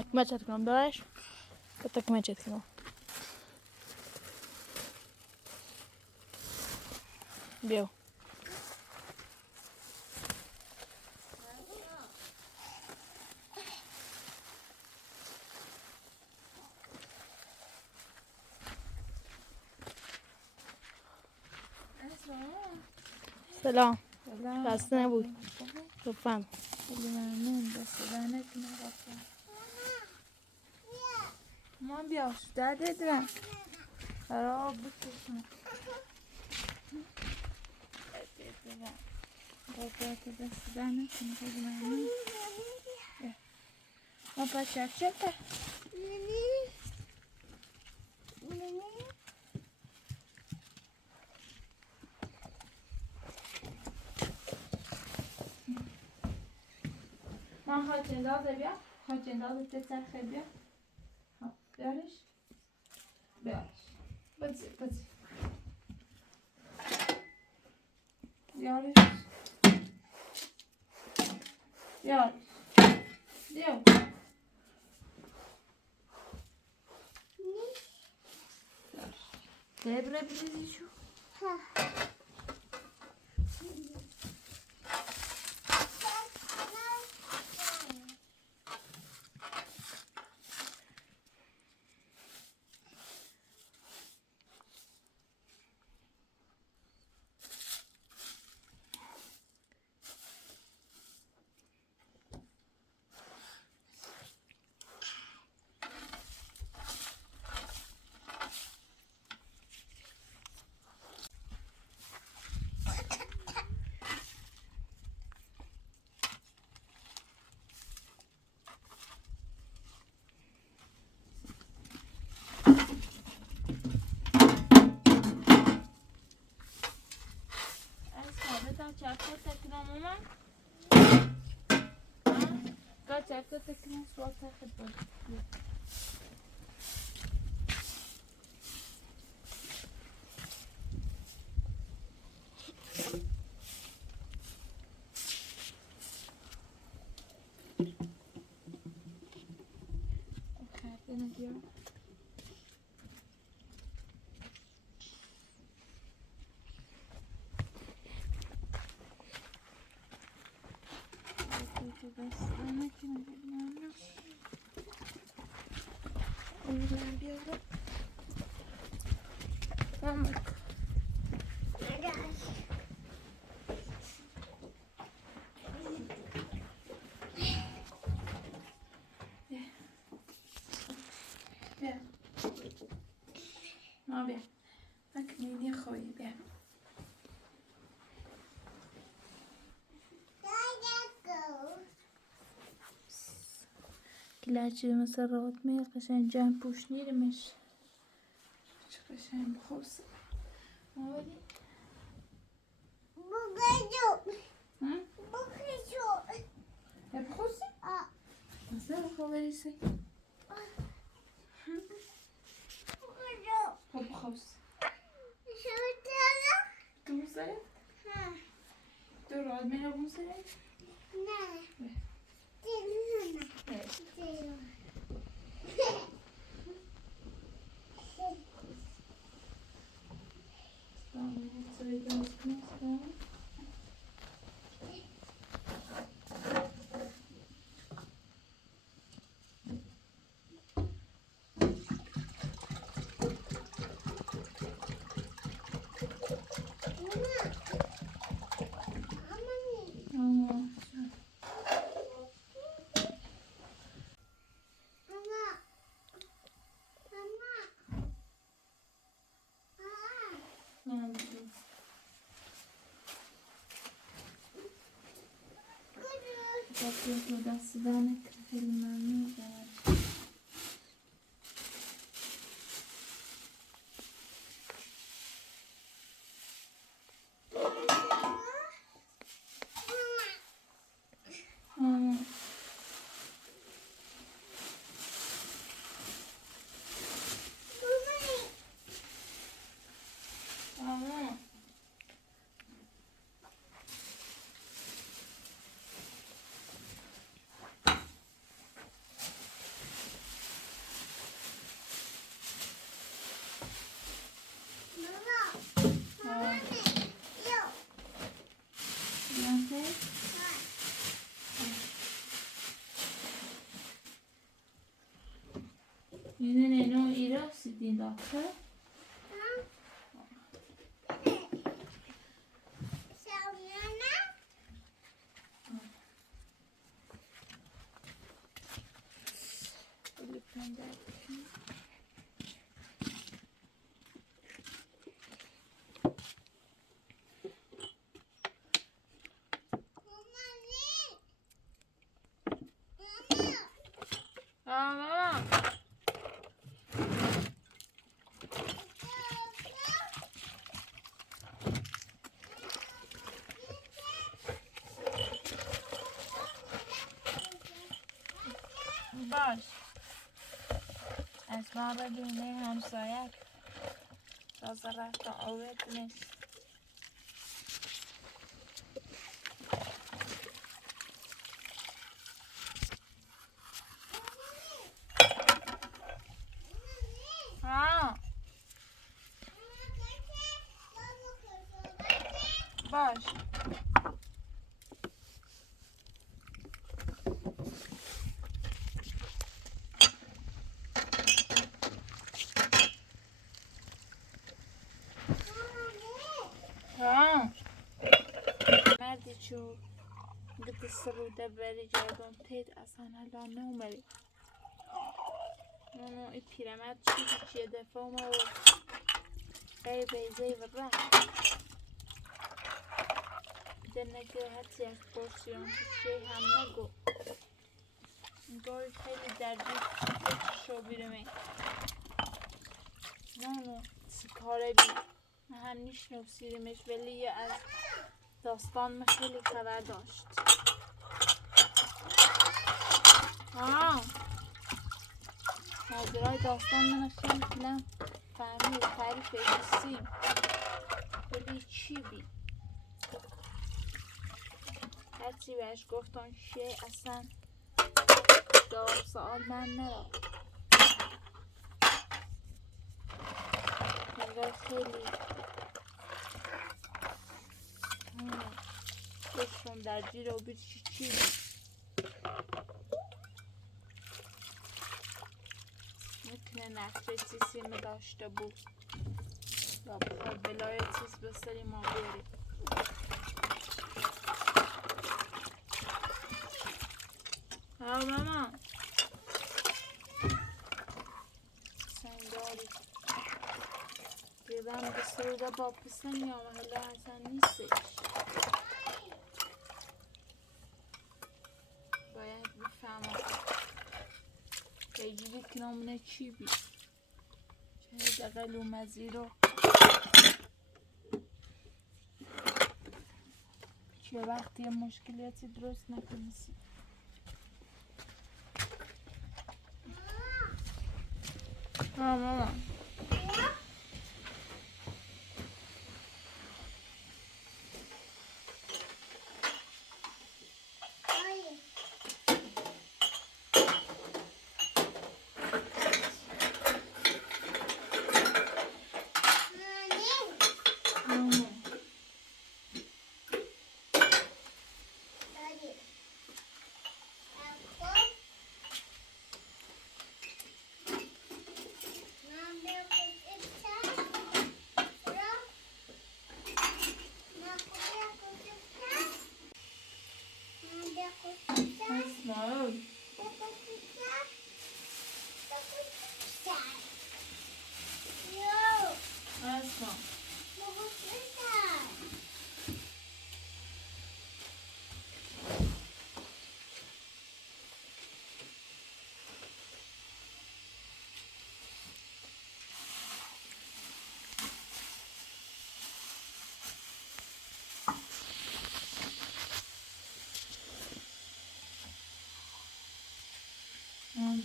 تکمچت کنم ببرش و تکمچت کنم بیاو سلام خسته نبود لطفاً خیلی ممنون دست در نکنه مامان بیا داده درم خراب بکشم دست در نکنه خیلی ممنون ما پس چک چکه من خواهد چندازه بیا خواهد چندازه تسرخه بیا بیارش بیارش بزی بیارش بیارش بیار دبره بریزی شو چکو تکنم ماما کا چکو تکنم سوال تخت بود خیلی ندیو بس نکنم ببینم امیدوارم بیارم ماما بیا ما بیا نکنی خوی بیا کلاچه مثل رات میاد قشنگ جمع پوش نیرمش چه قشنگ بخوصه ما بدی بخوصی؟ مثل بخوصی؟ خب بخوص تو سرت؟ تو راد میره بون سرت؟ نه تو دست دانه خیلی ممنون آخه باش اسباب دینه همسایک تازه رفتن آورد نیست باش مردی چو قد السرودة برجعون تيت أصلا هلا نومري نونو ای پیرمرد چیه دفعه ما ای بیزه و راه دنگه حتی از پرسیون چیه هم نگو گاهی خیلی درجی شو بیرمه نونو سکاره بی هم نیشنو سیرمش ولی از داستان خیلی خبر داشت ماجرای داستان من خیلی فیلم فهمید تعریف ایسیم ولی چی بی هرچی بهش گفتن چیه اصلا جواب سوال من نرا انگار خیلی گفتم در جیر و بیر چی بی میتونه نقشه سیسیم داشته بود یا بخواد بلای چیز به سری ما بیاری ماما سنگاری دیدم به سروده با پسن یا محله حسن نیستش باید بفهمم پیجی که نامونه چی بی چه دقل و مزی رو چه وقتی مشکلیتی درست نکنیسی ماما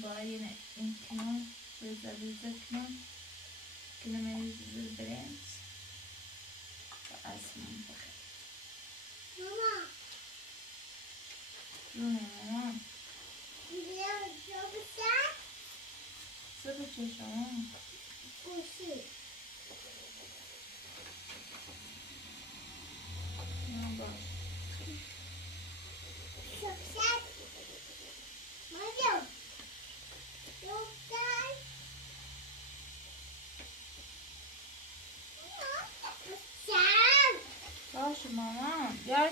باید این کنار ریزه کنار کلمه ریزه برنج و اسمان بخیر ماما جونه ماما سبه چه شما بوشی باش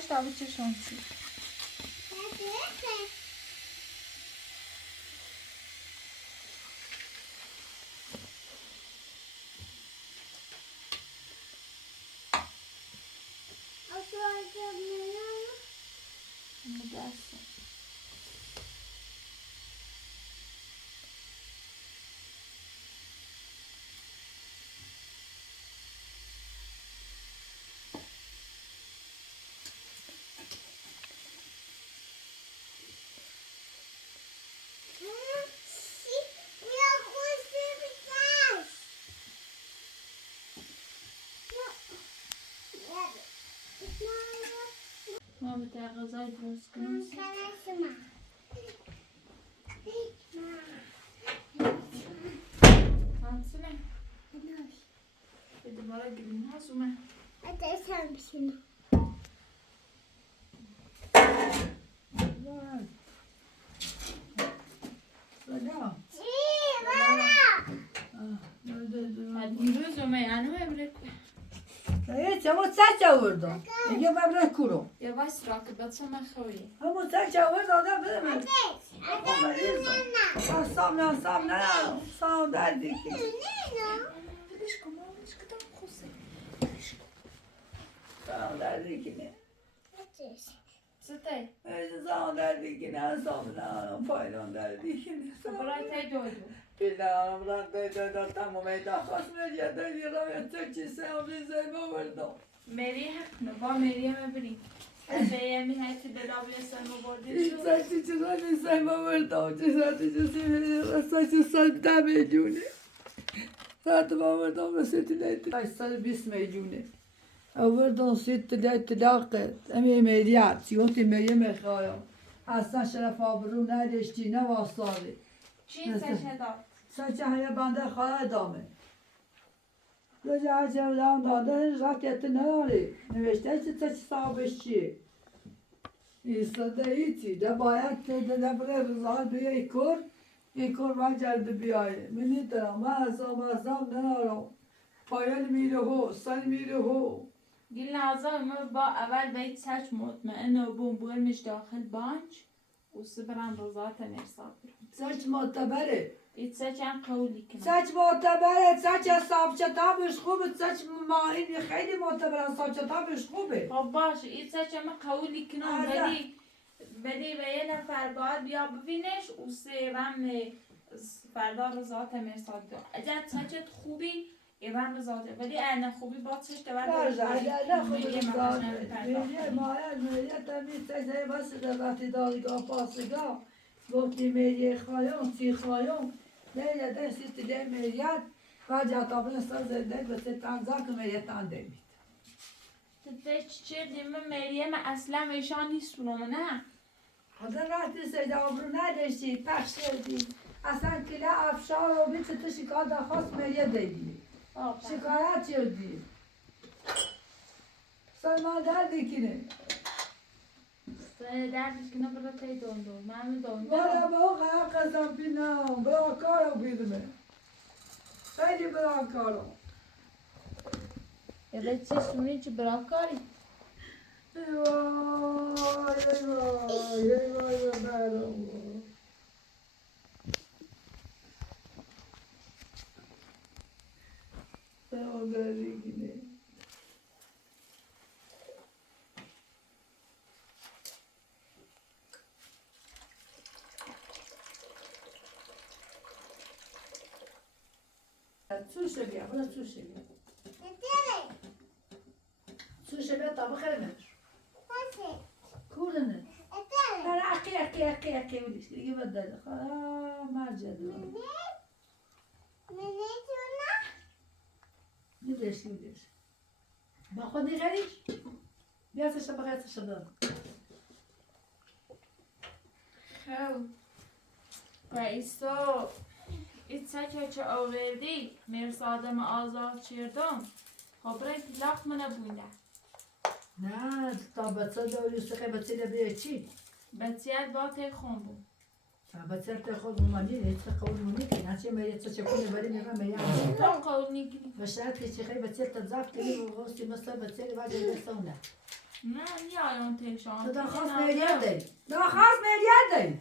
باش تا چه شانسی دست ما به غذای درست کنیم همسنه به دوباره گرین هست اومد دیروز اومد انو امره همون سچ آوردم دیگه ببره کرو یواش راکبت شما خویه همون سچ آوردم بده من سام نه سام دردی که بدش کن مامش کدام خوصه سام دردی که نه سته سام دردی که نه سام نه پایلان دردی که نه برای تای دویدو بیدارم ران تمام درخواست میاد داری را تو چی سام بیزای باوردم مری حق نه با مری هم بریم به می هستی به رابطه سرما بردی شو ساعتی چرا نیستم باوردم چه ساعتی چه ساعت میلیونه ساعت باوردم رسید لیت 820 میلیونه آوردم سیت لیت لاقه امی میلیارد سیوتی میلیون خواهم اصلا شرف آبرو نداشتی نه واسطه چی سشه داد سچه های بنده خواه دامه روزی هرچه بودم داده راکت نداری نوشته چه چه صاحبش چیه ایستاده ایچی ده باید که ده بره رضا بیه این کور من جلد بیایه من نیترم من حسام ندارم پایل میره هو سن میره هو گی لازم با اول باید سچ مطمئن و بوم برمش داخل بانج و سبران رضات مرساد سچ معتبره ایت سچ هم قولی کنم سچ معتبره سچ حساب چطابش خوبه سچ ما این خیلی معتبره حساب چطابش خوبه خب باشه ایت سچ هم قولی کنم ولی به یه نفر باید بیا ببینش و سیرم فردا رضات مرساد دو اگر سچت خوبی ایوان رضاته ولی این خوبی با چش دوار نه خوبه میلیه مایه میلیه تمیز تیزه بس وقتی دادگاه پاسگاه گفتی میلیه خواهیم سی خواهیم میلیه دستی تیده میلیت و جاتابه سر زنده بسه تنزا که میلیه تنده مید تفش چه دیمه مریم اصلا ایشان نیستونم نه خدا رفتی سیده آبرو نداشتی پخش شدی اصلا کلا افشار رو بیت تو شکار دخواست میلیه دیدی شکایت شدی سلمان دردی کنه دردش کنه برای تای دوندو من دوندو برا موقع قسم بینم برا کارو بیدمه خیلی برا کارو یه چی سونی چی برا کاری ای وای برام سلمان دردی کنه سوشه بیا برا سوشه بیا سوشه بیا تا بخیرمش کودنه نه اقی بودیش دیگه بدل مرجع دو میدش با خود نیغریش بیا سشه بخیر سشه دارم خب رئیسو ایت چه آوردی مرسادم آزاد چیردم خب رای پلاخ منه بونده نه تا بچه داری سخه بچه لبیه چی؟ بچیت با تی خون بود تا بچه تا خود ممانی نیست قول مونی که نچه میگه تو چکونه بری میگم میگم تو قول نگیری بشرط که چه خیلی بچه تا زفت کنی و غوستی مثل بچه رو باید دستونه نه نیایم تیشان درخواست ملیت دی درخواست ملیت دی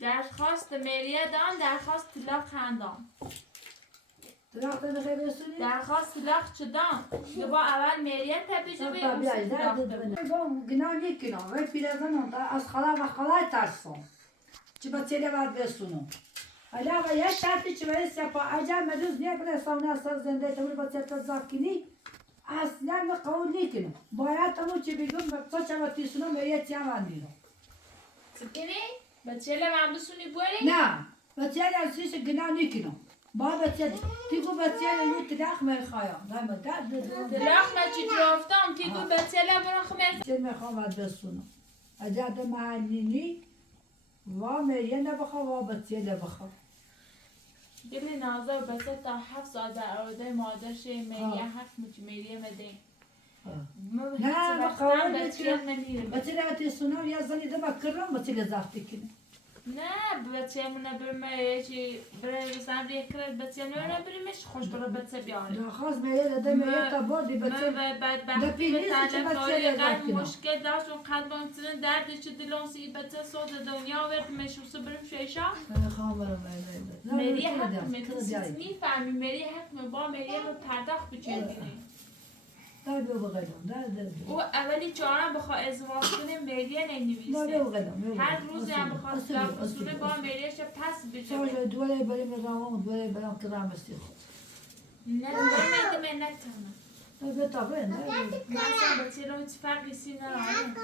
درخواست ملیه دان درخواست طلاق خندان درخواست نخیر رسونی درخواست طلاق چدان یه با اول ملیه تبیجه بی اون سی طلاق دبی گناه نیکنم وی پیرزنم از خلا و خلا ترسم چه با تیله باید بسونم حالا و یه شرطی چه باید سپا اجر مدوز نیه کنه سامنه اصلا زنده تمور با تیله زاف کنی اصلا به قول نیکنم باید تمور چه بگم بچه چه با تیسونم به یه تیم اندیرم سکنی؟ بچه من بسونی بوری؟ نه بچه از چیز گناه نیکنم با بچه تیگو بچه رو تلاخ میخوایم دائما طلاق نچی جافتم که گو بچه برو خمیر چه میخوام از بسونم اجاد معنینی و میریه نبخوا و بچه نبخوا گلی نازه و بسه تا 7 ساعت در آرده مادرش میریه حق میچی میریه مده نه بخواه بچه نمیرم بچه رو تیسونم یا زنی دم کرم بچه لزافتی کنه نه بچه من نبرمه چی برای بسن ریه کرد بچه نبرمش خوش برای بچه بیاره درخواست میریه داده میریه تا بردی بچه من ده بدبختی پیلیس به چه تعلیم بچه داری لذت قلب کنم. مشکل داشت و قلب همچنین دردش دلون سی بچه سوز دنیا ورد مشوسه برم شیشا میخوام برم مری حق میتونید میفهمی مری حق با مری رو پرداخت بچینی دار بیو بقیدم دار او اولی چهارم بخواه ازدواج کنه مریه ننویسه هر روزی هم بخواد طلاق بسونه با مریش پس بجه سوال دوله بریم روان دوله بریم کرام استی خود نه نمیده من نتانم تو به طبعه نه مثلا بچه رو هیچ فرقی سی نرانه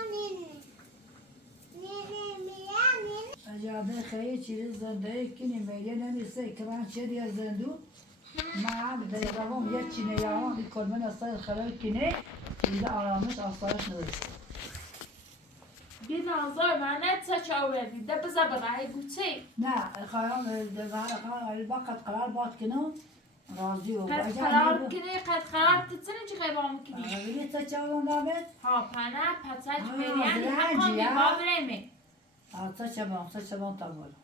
اجازه خیلی چیز زنده کنی میلیه نمیسه کران چه دیگه زندو ما در روان یه چینه یاوان این کلمن اصلا خلال کنه اینجا آرامش آسایش نداشت بی نازار من نت چاوردی ده بزا بقای گوچه نه خواهم البقت قرار باد کنم راضی و قد قرار کنه قد قرار تتسنه چی قیبام کنی بلی تا چاوان دامت ها پنه پتاج آه، مریان زرنجی، حقا می ها؟ بابرمه تا چاوان تا بولم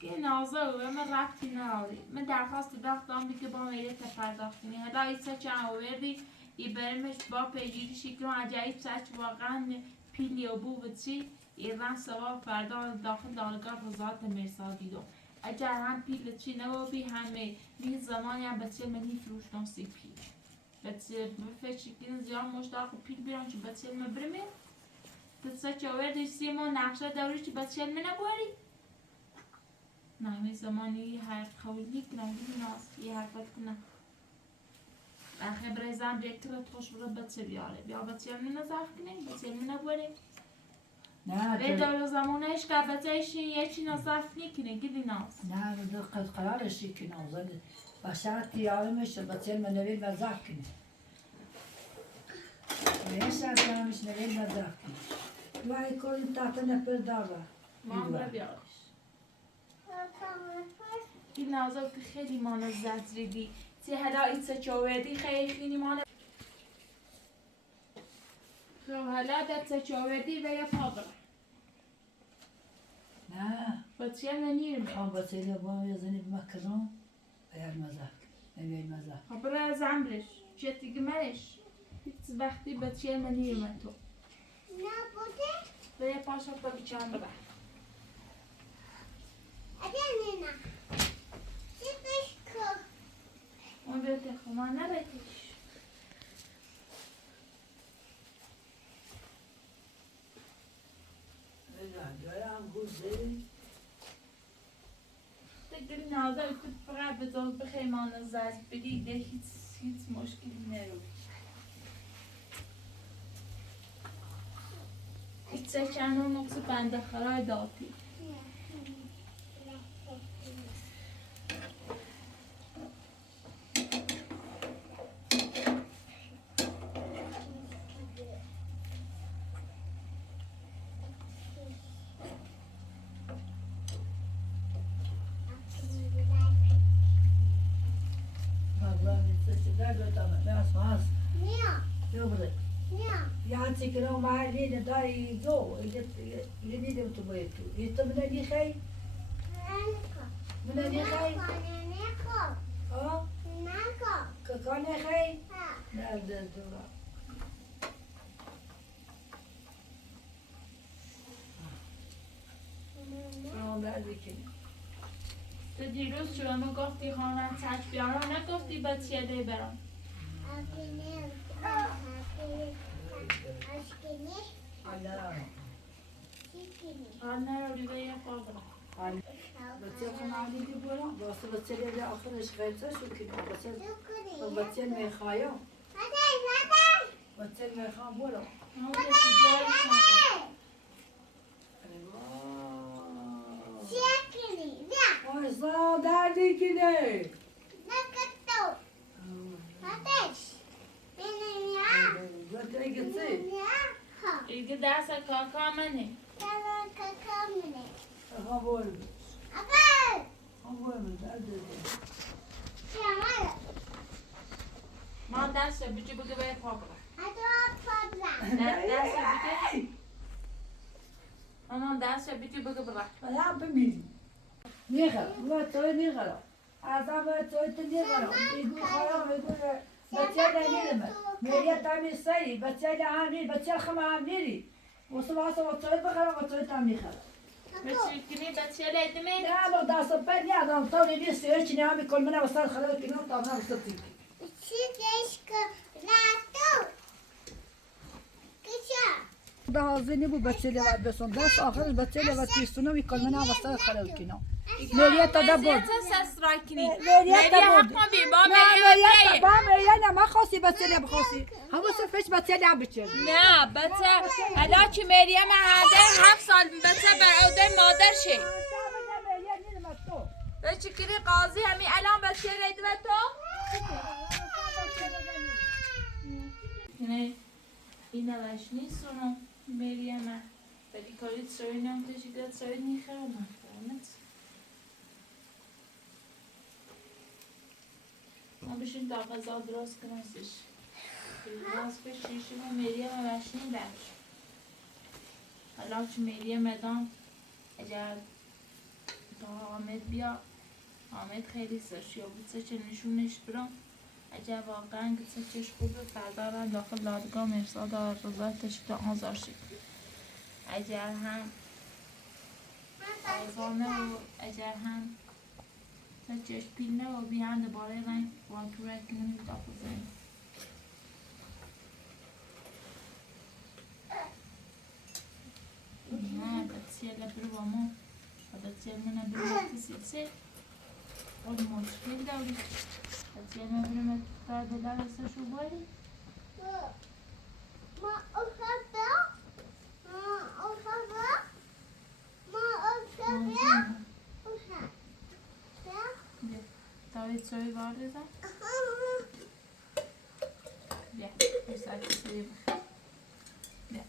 که نازار و من رفتی نراری من درخواست داختم بی که با میره تپرداخت کنی حالا ایسا چه آوردی یه برمش با پیگیریشی که عجایب سچ واقعا پیلی و بو و چی ایران سوا فردا داخل دانگاه رضایت مرسال دیدو اگر هم پیل چی نبابی همه این زمانی هم بچه منی فروش ناسی پیل بچه بفشی که زیان مشتاق پیل بیران چه بچه من برمه تسا چه آوردی سی ما نقشه دوری چه بچه من نباری نه همه زمانی هر قولی که نهی ناس یه حرفت کنه آخه برای زن دیکترت خوش برای بچه بیاره بیا بچه من نزاف کنه بچه من نباره نه به دور زمانش که بچهش یه چی نزاف نکنه گلی ناس نه دو قد قرارشی کنم زن بشرت یارمش بچه من نوید مزاق کنه یه شرط یارمش نوید مزاق کنه وای کلی تحت نپر داره ما برای بیارش این نازا که خیلی مانا زدریدی تی حالا ایتسا چاوردی خیلی مانا خب حالا دتسا چاوردی و یا پا برای نه بچه من نیرمه خواهم بچه لبا یا زنی بمکرم باید مزاق نوید مزاق خب برای از عمرش چه دیگه منش هیچ وقتی بچه من نیرمه تو و یا پاشا تا بیچان ببر اون بهت خما نبتش دارم گوزه دیگه نازا تو فقط به تو بخیمان زد بگی ده هیچ مشکلی نرو هیچ چند نقص بنده خرای داتی يعني كانوا معلين داي جو اللي نيدم تبيتو يتمنى لي خي من اللي خي اه ککا نخی؟ نه ده تو را دردی کنی تو دیروز شما ما گفتی خانه تک بیارم نگفتی با چیه برم حال نروی به یه پا برم بچه خانه دیدی برم واسه بچه لیده آخرش غیرته شو کنی بچه میخوایم بچه میخوام برم ما بسی جایش نکن آیسا دردی کنه بچه گیتی ایگه دست کاکا منه ها برم ها برم دردی ما دست بچه بگه به پا برم دست بچه آنان دست بچه بگه برم یا بمیری میخوام و توی میخوام از هم توی تو میخوام ایگو خواهم ایگو بچه نگیرم میریه تامی سایی بچه همی بچه خم هم میری واسه و توی بخرم و توی تا میخوام بچه کنی بچه لیدمه نه با دست و پد نیادم تو نیستی هیچی نمی کن منه واسه خلاص کنم تا من واسه تیک ده هزینه بود بچه لیوت بسون دست آخرش بچه لیوت پیستونم میکن منه واسه خلاص کنم میریه تا ده بود سسرای کنی میریه تا بود حقا بی با نه میریه با میریه نه ما خواستی بچه لی بخواستی همون صفحش بچه لی بچه نه بچه الا که مریم هنده 7 سال بچه برادر مادر شه بچه کری قاضی همین الان بچه لیده و تو نه این نوش نیست اونو مریم ولی کاری سوی نمتشی داد سوی نیخرم ما بشین تا غذا درست کنستش راست به شیشه و مریم وشنی درش حالا که مریم مدام اگر تا حامد بیا حامد خیلی سرشی و بود چه نشونش برم اگر واقعا چش خوبه فردا را داخل دادگاه مرساد رضا تشکیل آزار شد اگر هم آزانه و اگر هم چش پیله و بیان دوباره رنگ واکوره کنیم داخل زنیم نه بسیار برو با ما بسیار منه برو کسی خود مشکل داری بسیار من برو متفرد درستشو باری تاوید سوی وارده زن بیا بسیار سوی بخیر بیا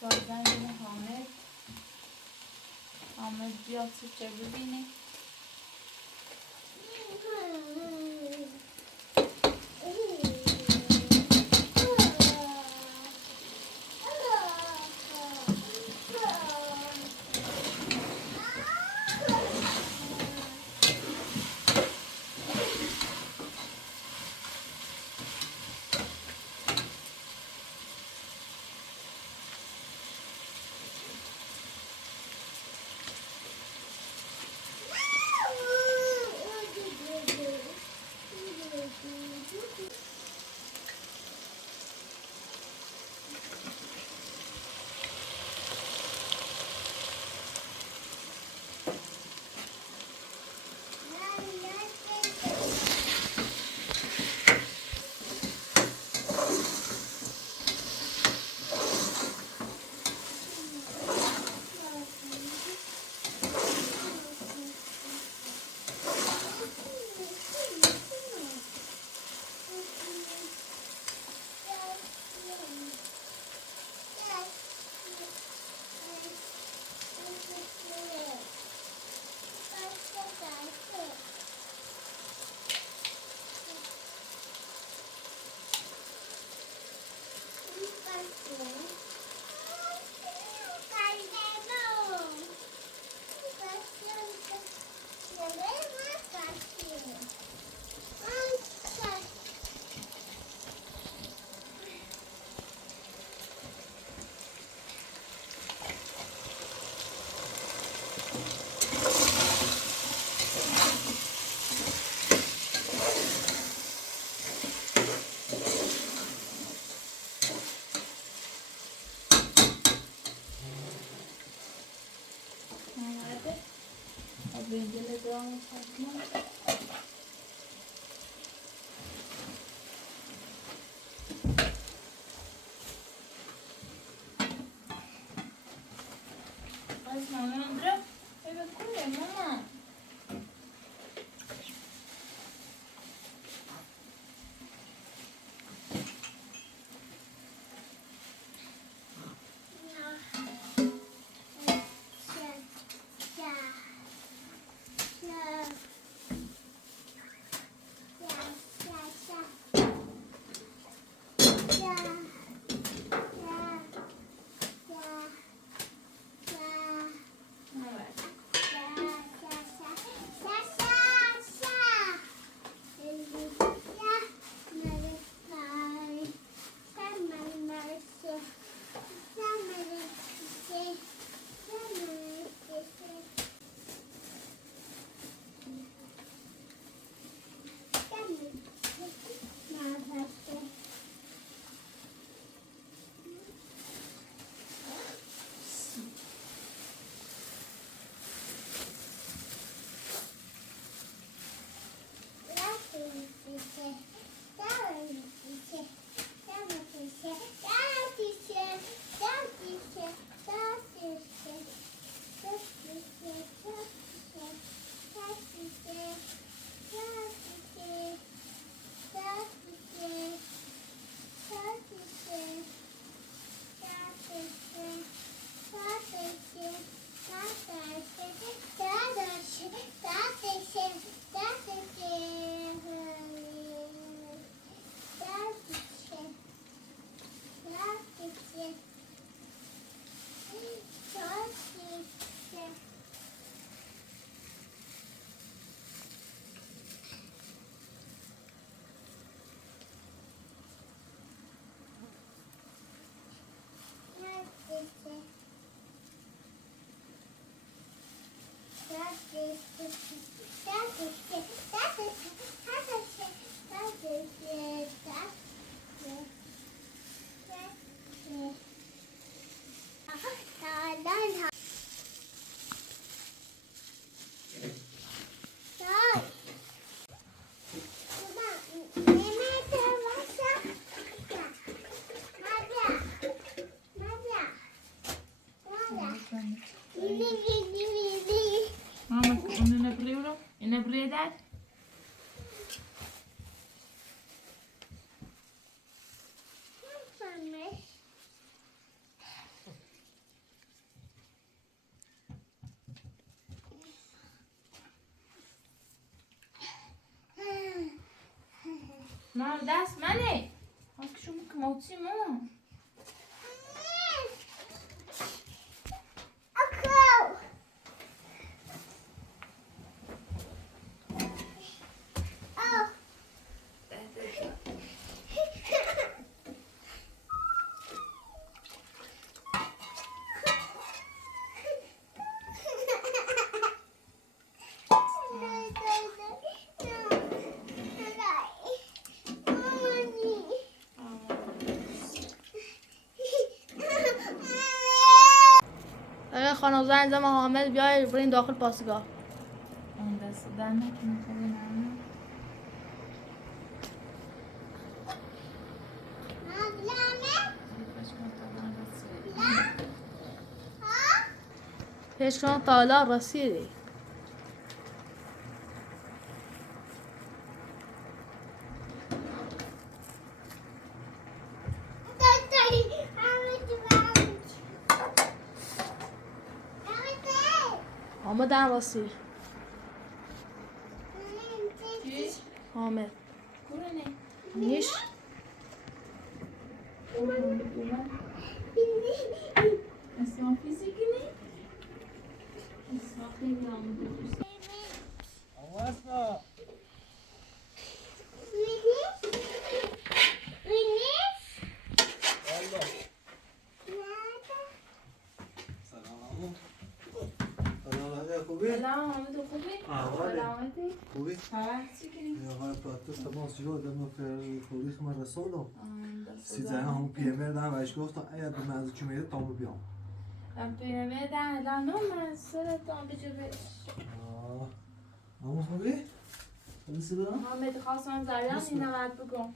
سازن حامد بیاد چه ببینی آمده و بینجل دارم ساکنم از مامان اندرا ایوه کنه ماما Mama, onu abriu, ele abriu dad. Mama, das money. Acho que chama que malti, mama. اگه خانواده‌ام زمان حامل بیای برین داخل پاسگاه. اون دست در نکنه خیلی ممنون. پیش کن تا حالا رسیدی. آمدن رسید. چی؟ آمد. برو نه. نیش. من اسمها فیزیکی نی؟ اسمها خیلی آموده دوست. اسمع سلام حامد خوبی؟ سلامتی؟ خوبی؟ خبر چی کنی؟ آقای پراتوس تماس جلو دم فوریخ من رسوندم 13 هم پیامر دام و اش گفتم اگر به من چی میاد تام بیام پیامر دام الان من سرتون بجبش اما خوبی؟ نمی‌سیدم؟ حامد خواستم زریان اینو بعد بگم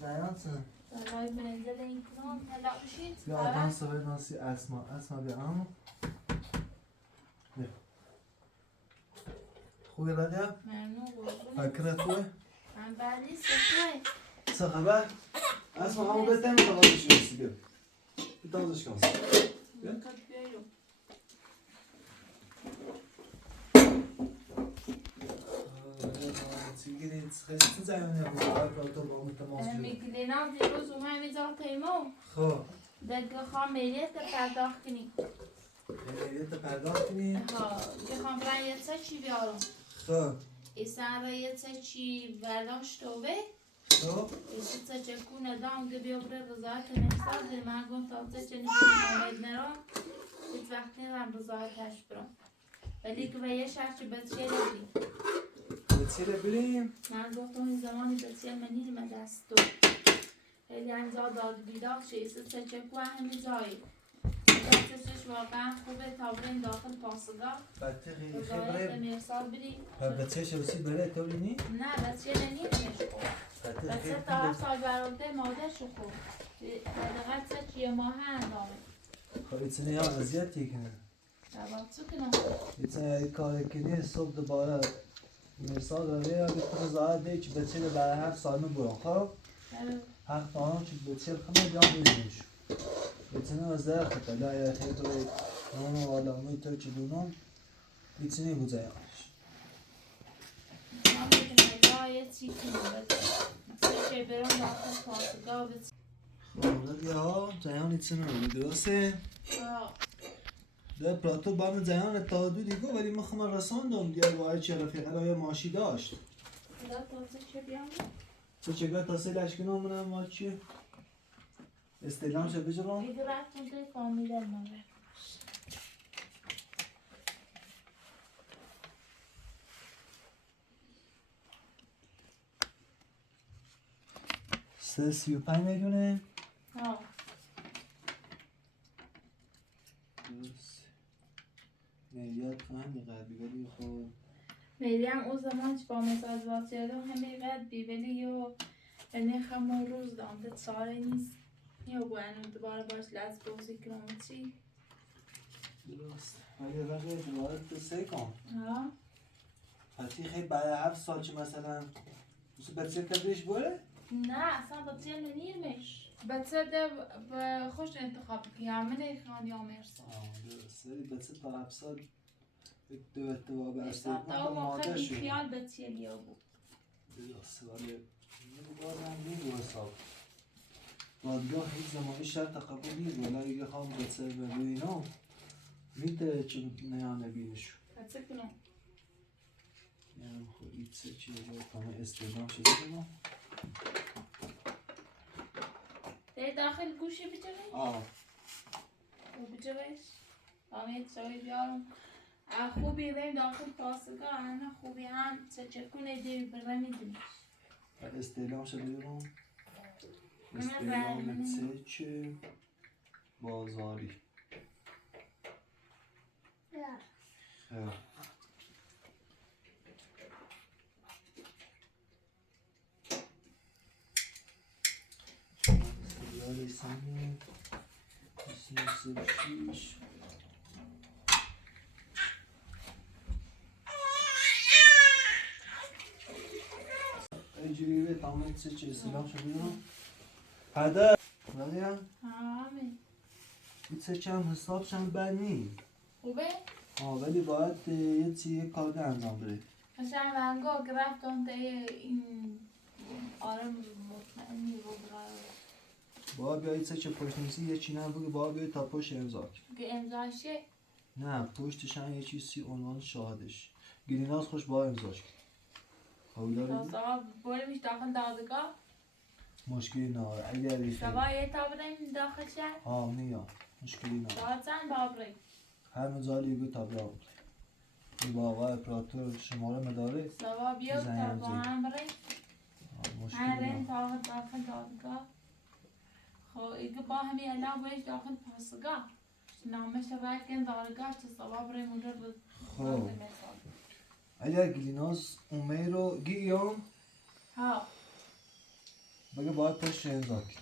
زیان سن زریان بنزل این کنم هلا بشید بیا آدم سوی ناسی اسما بیام خوبی رادیا؟ ممنون قربونت فکرت خوبه؟ من بعدی سفره چه خبر؟ اسما همون بهتر تازش کنسی بیا تازش کنسی بیایو چیگیری خسته زیانه بود پراتو با من تماس جلو میگلینا دیروز اومد میذارم تیمو خب دیگه خواهم ملیت پرداخت کنی ملیت پرداخت کنی؟ ها بخوام برای یه چه چی بیارم خب ایسان را یه چه چی برداشت و به خب ایسان چه کنه دام که بیا بره رضایت نفسار در من گفت تا چه نشون آمد نرا هیچ وقت نرم رضایتش برم ولی که به یه شخصی بچه ربی بچه رو بریم من گفتم این زمانی بچه منی من دست تو خیلی انجا داد بیداد شه ایسان چه کنه همین جایی دستش واقعا خوبه تا بریم داخل پاسگاه بچه خیلی رضایت خبره مرسال بریم بچه شوسی بره تو بینی؟ نه بچه نمیدونش خب بچه تا 7 سال برالده مادرشو خوب حداقل سه چیه ماه اندامه خب ایتونه یا اذیتی کنه دوام چو کنم ایتونه ای کار کنی صبح دوباره مرسال رو یا بیتونه زاید دی چی بچه رو برای 7 سال برون خب حق تانم چی بچه رو خمه جان بزنش ایتونه از در خطا لا یا خیلی توی نون و آدموی تو چی دونم ایتونه بوده یانش من بگم جای چی کنم سه چه برم داخل پاسگاه بچه خب دیگه ها جایان ایتونه رو درسته ده پراتو بام زیان تا دو دیگه ولی ما خمر رساندم دیگه وای چه رفیقه را یه ماشی داشت خدا تازه چه بیام تو چگاه تاسه لشکنام منم ما چی؟ استعلام شد بجرام؟ دیگه رفتم توی فامیل من سه 35 میلیونه؟ ها میلیارد خواهند قدی ولی خب مریم او زمان که با مساز باز کردم همه قد بیبلی و نخم روز دام ده ساره نیست یا باید دوباره باش لحظ بازی کنم چی؟ درست ولی رقیه دوباره تو سه کن ها؟ پتی خیلی بعد 7 سال چه مثلا مثل بچه تبریش بره؟ نه اصلا بچه نمیرمش بچه ده خوش انتخاب کنم من ایخان یا مرسا درست ولی بچه تا 7 سال دو اتباه به مرسا استعمال تا با اون موقع مادر بی شد خیال بچه لیا بود درست ولی بازم میگو حساب دادگاه هیچ زمانی شرط قبول نیست ولی اگه خواهم بچه به اینا میتره چون نیانه بینشون بچه کنم یعنی خود ایت سه چی رو کنه استعدام شده کنم ده داخل گوشی بچه آه بچه بیش آمید شوی بیارم خوبی بریم داخل پاسگاه همه خوبی هم چه کنه دی برای میدونیش استعلام شده کنم من استعلام سه چه بازاری خیلی استعلام سنی 23 اینجوری به تمام چه استعلام شده کنم هده ولی هم همین این سه چم حسابش هم بد نی خوبه؟ ولی باید یه چیه کار انجام بده مثلا ونگا که رفتم تا این آرام مطمئنی رو برای باید بیایی چه پشت نویسی یه چی نه بگه باید بیایی تا پشت امضا کن. که امضاشه نه پشتش هم یه چیزی عنوان شاهدش گریناز خوش باید امضاش کن. قبول داری؟ سوا بریمش داخل دادگاه. مشکلی نداره اگر ریخی سوا یه تا بریم داخل شهر. میاد مشکلی نداره ساعت چند با بریم؟ هر مزالی بگو تا بیا بود این با آقای اپراتور شماره مداره سوا بیا تا با هم بریم. مشکلی هر نداره این تا داخل دادگاه. خب ایگه با همی الان باید داخل پاسگاه. نامش باید کن دادگاه چه سوا بریم اونجا رو خب اگر گلیناز اومه رو گیام ها بگه باید پشت امضا کن.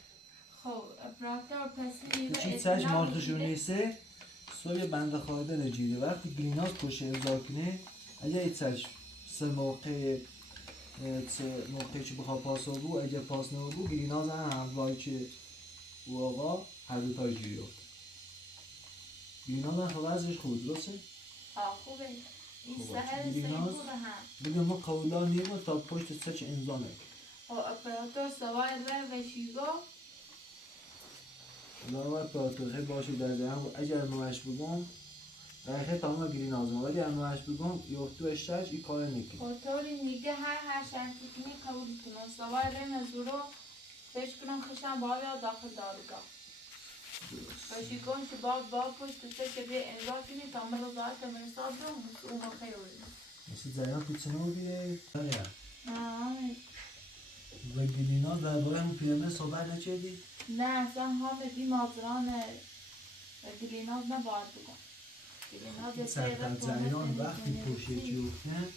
خب اپراتور پسی تو چی سرش مارکشون نیسته سوی بنده خواهده نجیده وقتی گلیناز پشت امضا کنه اگر این سرش سه موقع موقعی که بخواه پاس بو اگر پاس نبو گلیناز هم همراهی که او آقا هر دو تای جوری افت گلیناز هم خب ازش خوب درسته؟ ها خوبه این خوبه. سهل گلیناز؟ سیبور هم بگه ما قولا نیم تا پشت سرش امضا نکن خب اپراتور سوای ره وشیگو علاوه پراتوخه باشه در جهان اگر نوش بگم رایخه تمام گلیناز ما ولی نوش بگم یفتو اشتاج این کار نکنه خب طوری میگه هر شرطی کنی قبول کنم سوای ره مزورو پیش کنم خشم با یا داخل دادگاه وشیگو که با پشت سر که به امضا کنی تا مرا ذات مرساد رو اون خیلی مثل زیان پیچه نبودیه؟ نه و گلیناز در باره همون پیرمه صحبت نچردی؟ نه اصلا حافظی مازران گلیناز نباید بگم گلیناز یه سرطان زیان وقتی پشت جوفتن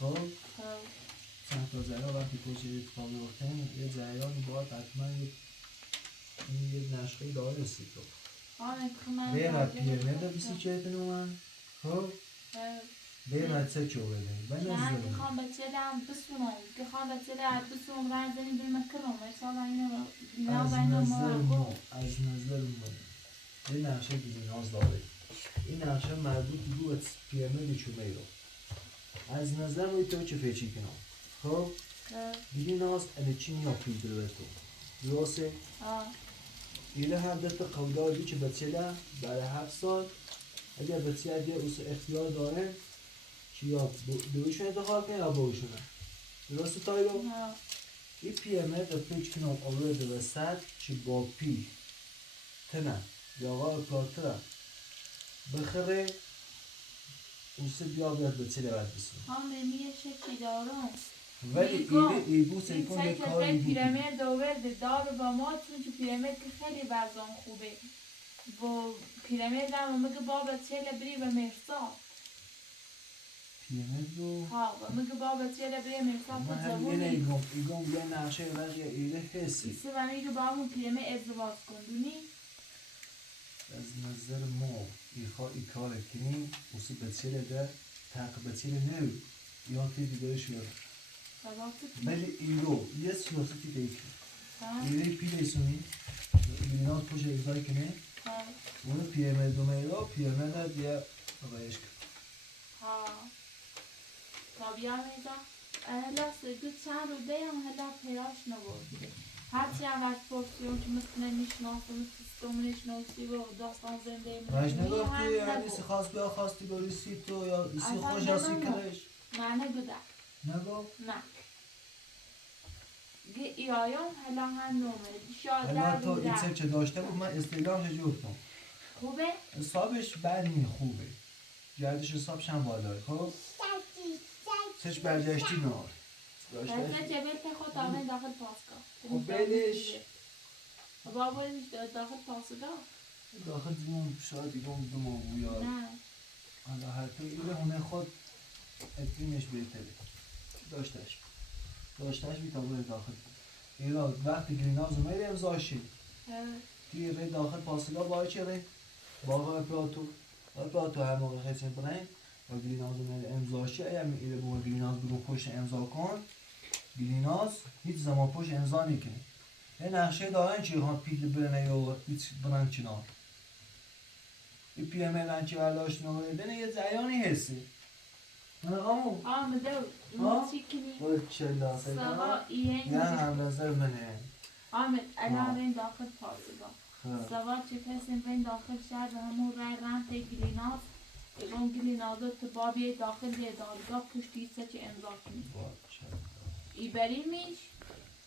خب سرطان زیان وقتی پشت اتفاق بیفتن یه زیان باید حتما یه نشقه داره رسید تو به پیرمه بیسی چهتن اومن خب به مدسه چو بده و که نزدن خواهم بچه دم بسونم که خواهم بچه دم بسونم رنگ زنی بالمكرم مثلا اینو از اینو نظر ما ما یه نقشه گلیناز داره این نقشه مربوط رو به پیرمه چومه رو از نظر ما تو چه فیچی کنم خب گلیناز اینه چی نیا پیدر بستو درسته ایله هم دست قوداری که بچه برای 7 سال اگر بچه دیگه اوس اختیار داره که یا دویشون انتخاب کنه یا باوشونه درسته تایرو؟ این پیرمه در پیچ کنم آورده به سر که با پی تنه یا آقا اپراتوره بخره اوسه بیا بیاد بچه لبد بسونه هم رمیه شکی دارم ولی ایله ایبو سیکون این یک کار سایت ایبو پیرامید داورده داره با ما چون که پیرامید که خیلی وزن خوبه با پیرامید هم میگه بابا چه بری به مرسا پیرمه رو ها و میگه بابا چه بری مرسا من تو هم زبونی ایگم یه نقشه وقتی ایله حسی ایسه و میگه با همون پیرامید ازدواج کن دونی از نظر ما ای کار کنیم اوسه بچه ده تاق بچه نو یا تی دیگه شو ولی ایرو یه سیاستی دیگه ایره پیله سونی گلیناز پوش اجزای کنه اونو پیرمه دومه رو پیرمه ده دیگه بایش کن ها تا بیا میزا هلا سگو چند رو دیم هلا پیراش نبودی هرچی هم از پرسیون که مثل نمیشناسم سیستم نشناسی و داستان زنده باش نگفتی یعنی سی خواست بیا خواستی بری سی تو یا سی خوش یا سی کرش نه نگوده نگفت؟ نه گه ایایان هلا هم نومه شاید حالا در تو رو ایتسه چه داشته بود من استیلامش جفتم خوبه؟ حسابش بد نی خوبه گردش حسابش هم بالاه خب؟ سش برگشتی نار بسه چه بیل خود آمه داخل پاسگاه خب بلش با بایدش داخل پاسگاه داخل دیگم شاید دیگم دو ماه یا نه حالا هر تو ایره هونه خود اترینش بهتره داشتش بی تا بره داخل ایرا وقتی گریناز میره امضاشی دیگه ری داخل پاسگاه باید چه ری؟ باقا اپراتو هر موقع خیسیم کنه و گریناز میره امضاشی اگر ایره بگه گریناز برو پشت امضا کن گریناز هیچ زمان پشت امضا نکنه یه نقشه دارن چی ها پیل برنه یا هیچ برن چنان این پی ام ال چی برداشت نمیدنه یه زیانی حسی من آمو آمده ها؟ چی کنی؟ باید چه لاسه سوا نه این هم نظر منه حامد الان رین داخل پاسگاه ها سوار چه کسی رین داخل شهر و همون رای رن تی گلیناز اون گلینازو تو بابی داخل یه دادگاه پشتی سه چه امضا کنی ای بریمش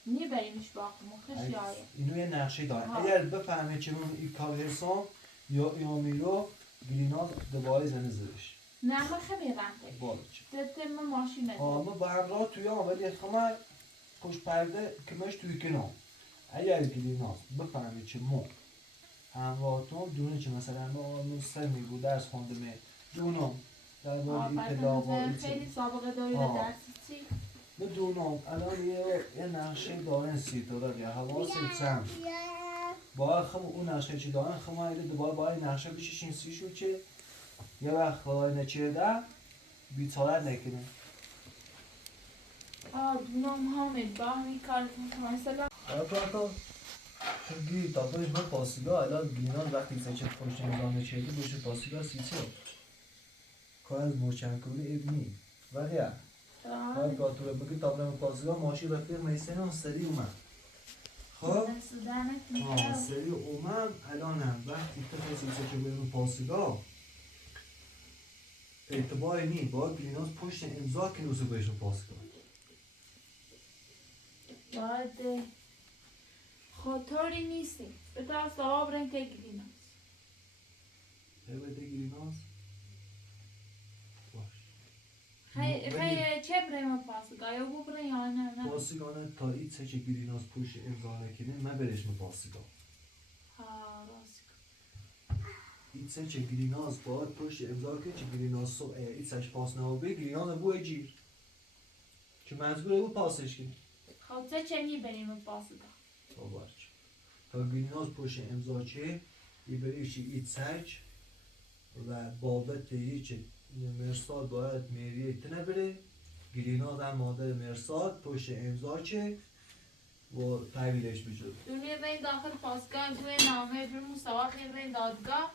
نیبریمش باقی مخش یاره اینو یه نقشه داره ها. اگر بفهمه چه اون ای کالرسون یا میرو گلیناز دوباره زنه زدش نه ما خیلی رن تی بالا تتم ماشین نداره اما با همراه توی ولی خمه پشت پرده کمش توی کنار اگر گلیناز بفهمه چه مو همراهتون دونه چه مثلا ما سر میگو درس خونده می دونم در باره اطلاع و خیلی سابقه داری آه. درس چی؟ بدونم الان یه نقشه دارن سیتورا یا حواست هم باید خم اون نقشه چی دارن خم ایده دوباره باید نقشه بششین سیشو چه یه وقت خدای نچیده بیتالت نکنه دونم حامد با همی کار کنم مثلا تو چونگی تا برش با پاسیگاه الان گلیناز وقتی سنچه پشت نگاه نچیده بشه پاسیگاه سیچه کار از موچنکولی ابنی ولی باید کاتوره بگی تا برم پاسیگاه ماشی رفیق میسن اون سری اومد خب سری اومد الان هم وقتی تو خیلی که بریم پاسیگاه اعتباری نی باید گلیناز پشت امضا که روزو بهش پاسیگاه باید خاطری نیستی به تا سواب رنگ گلیناز بده گلیناز باش خیلی چه بریم پاسگاه یا بو بریم یا نه پاسیگاه نه تا ایت سه چه گلیناز پشت امضا نکنه من برش پاسیگاه ها راست ایت سه چه گلیناز باید پشت امضا کنه چه گلیناز صبح ایت سهش پاس نهابه گلیناز بو جیر که مجبوره او پاسش کنه خاطر چه میبریم پاسگاه تا برچ تا گلیناز پشت امضا چه ای بریشی ایت سهش و بابت هیچ مرساد باید میریه تنه بره گلیناز هم مادر مرساد پشت امضا چه و تحویلش بجود دونه رنگ داخل پاسگاه دوی نامه برمو سوا خیلی رنگ دادگاه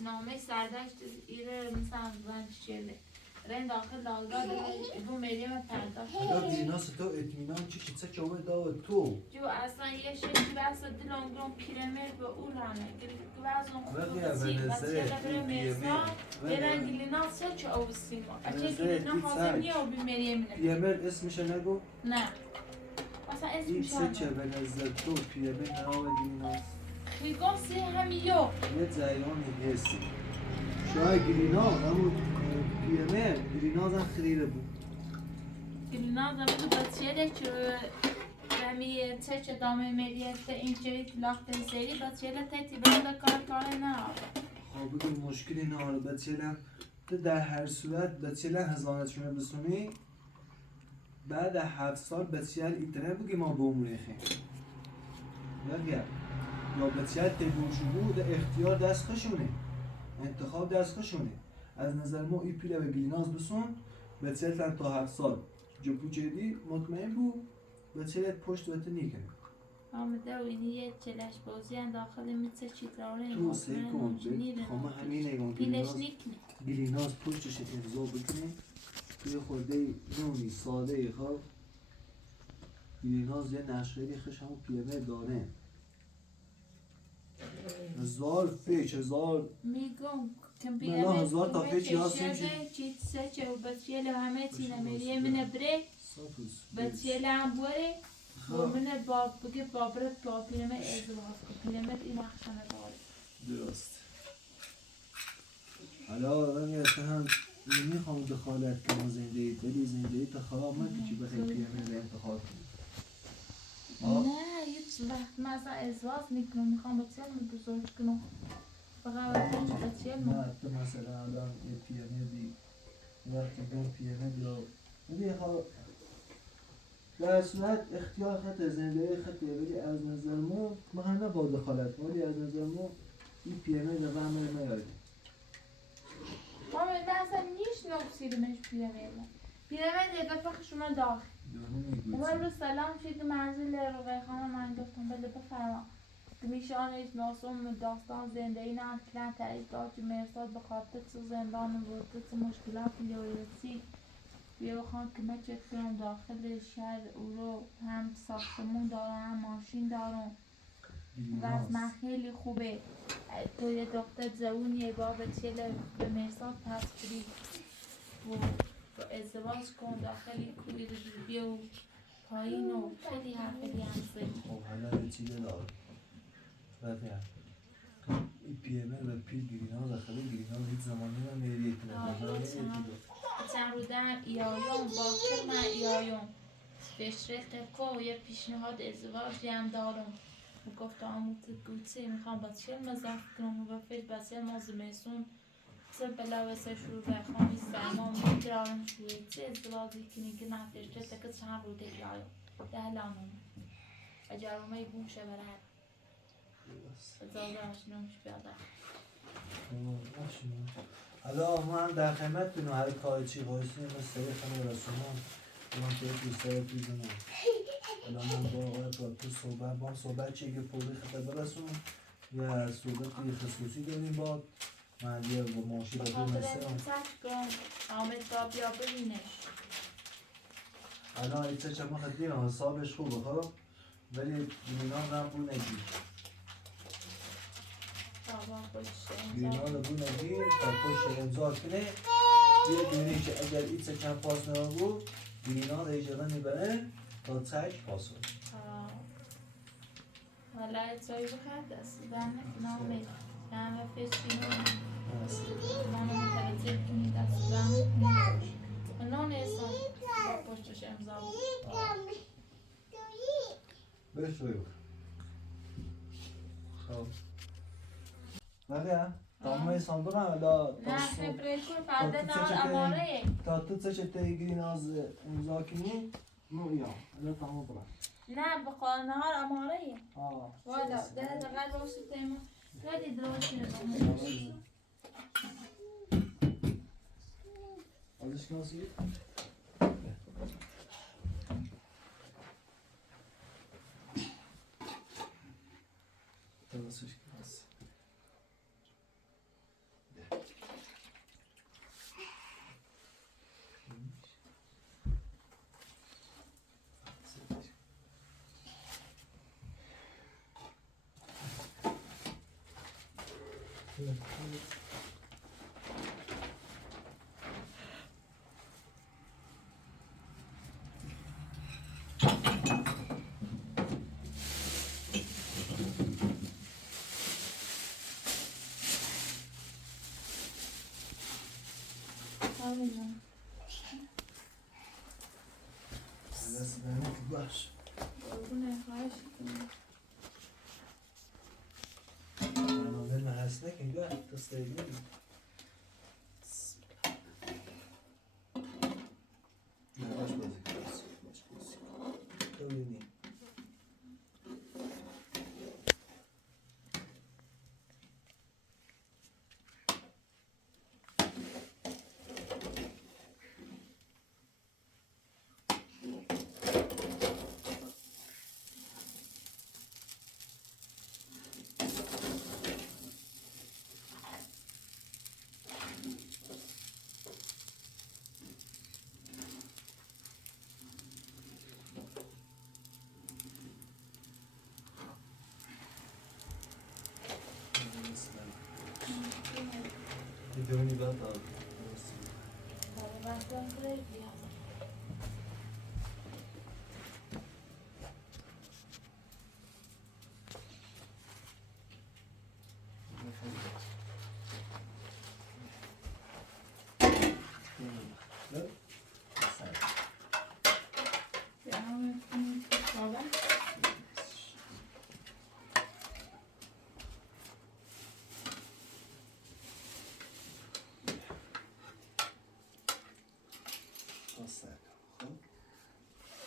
نامه سردشت ایره مثلا زن چیله رنگ داخل دادگاه بو مریم پرداخت حالا گلیناز تو اطمینان چی چه چوه داود تو جو اصلا یه شکلی بس دلون گرون پیرمید و او رانه گوازون ولی خوبی ونزه بچه بره مرسا برن گلینا سه چه او سیما اچه گلینا حاضر نیه و بی مریم نه پیامر اسمش نگو نه اصلا این اسمش سه چه هم ونزه تو پیامر نام گلیناز خیگاسی همیو یه زیانی هستی شاید گلیناز همون پیامر گلیناز هم خریده بود گلینا زمین بچه ده چه همی چه دامه مریت اینجوری تلاخت سری بچه ده تی برده کار نه خب بگو مشکلی نهاره بچه‌لم تو در هر صورت بچه‌لم هزانتشونه بسونی بعد 7 سال بچه‌ل اینترنت بگی ما به عمره خیم یا بچه‌ل تبوشو بود اختیار دست خشونه انتخاب دست خشونه از نظر ما این پیله به گلیناز بسون بچه‌ل تا 7 سال جبو جدی مطمئن بود بچه‌لت پشت بهت نیکنه آمده و اینی یه چلش بازی هم داخل میتسه چی داره تو سیکون خامه همین نگاه پیلش گلیناز نیکنه گلیناز پشتش امضا بکنه توی خورده نونی ساده خواب گلیناز یه نشخیلی خش همون پیمه داره هزار فیچ هزار میگم کم ملا هزار تا پیچ یاسین چی سه چه و بچه همه چی نمیریه منه بره بچه هم بره و منه بگه بابرت با پیلمه ازواز که پیلمه این اخشانه داره درست حالا من یه هم نمیخوام دخالت کنم زندگی ولی زندگی تا خراب نکنی چی بخیر پیمه رو انتخاب کنی نه هیچ وقت من اصلا ازواج میکنم میخوام بچه هم بزرگ کنم فقط بچه هم نه تو مثلا الان یه پیمه دی وقتی بین پیمه یا ولی خواه در صورت اختیار خط زندگی خطه ولی از نظر ما هم نبا دخالت ولی از نظر ما این پیمه در رمه نیاری من اصلا نیش نوکسیدمش پیرمه دیگه فقط شما داخل اول رو سلام شد منزل رو خانم من گفتم بله بفرما میشان ایش ناسوم داستان زندگی نه کلان تعریف داد که مرساد به خاطر تو زندان بوده تو مشکلات لیوریسی بیا بخوام کمکت کنم داخل شهر او رو هم ساختمون دارم هم ماشین دارم وضع خیلی خوبه تو یه دختر جوونیه بابت یه به مرساد پس بری و ازدواج کن داخلی کوی رو بیا پایین و خیلی خیلی همزه خب حالا چیزی دارم رفیق این پیمه و پی گیریناز خیلی گیریناز هیچ زمانی نمیدید چند رو دم ایایون باکر من ایایون فشرق که یه پیشنهاد ازدواجی هم دارم گفت آموت گوچه میخوام با چه مزاف کنم و فکر با چه مازمسون چه بلاوسه شروع بخوام سرما میدارم شوی چه ازدواجی کنی که من فشرق که چند رو ده ایایون ده لانم اجارمه بوم شبرد ازاده هاشنوش بیادر حالا ما هم در خدمت بینو هر کاری چی بایستیم مثل خمه رسومان من که دوسته بیدونم حالا من با آقای تو صحبت چیه که پولی خطر برسون یا صحبت خصوصی داریم با من یه با ماشی را دو نسته آمد با بیا ببینش حالا ایچه چه ما خدیم حسابش خوبه خب ولی بینام هم بو نگیر بینام رو بو نگیر تا پشت امضا کنه یه دونه که اگر ایچه چند پاس نرون بینام رو ایجاده میبره تا تک پاسو حالا اتسایی بخرد است بنده نامه همه فشتی نامه متوجه کنی دست بنده کنی نان احسان با پشتش امضا بشوی خب نگه تمامه سان برم حالا نه خبره کن فرده نهار اماره تا تو چه چه تیگری ناز امضا کنی نو یا حالا تمام برم نه بخواه نهار اماره آه والا ده دقیقه روشی تیما خیلی دروشی ازش ناسی؟ درستش کناسی دست دهنه که باش قربونه خواهش کنم مناظر محس نکن گاه دسته ایگونی نه باش بازی کنیسی باش بازی کن تو بینی میدونی بعد آب وقتم خیلی بیام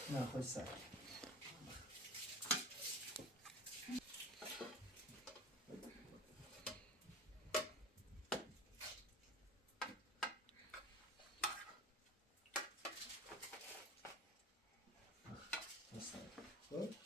نه خوش سر خوش سر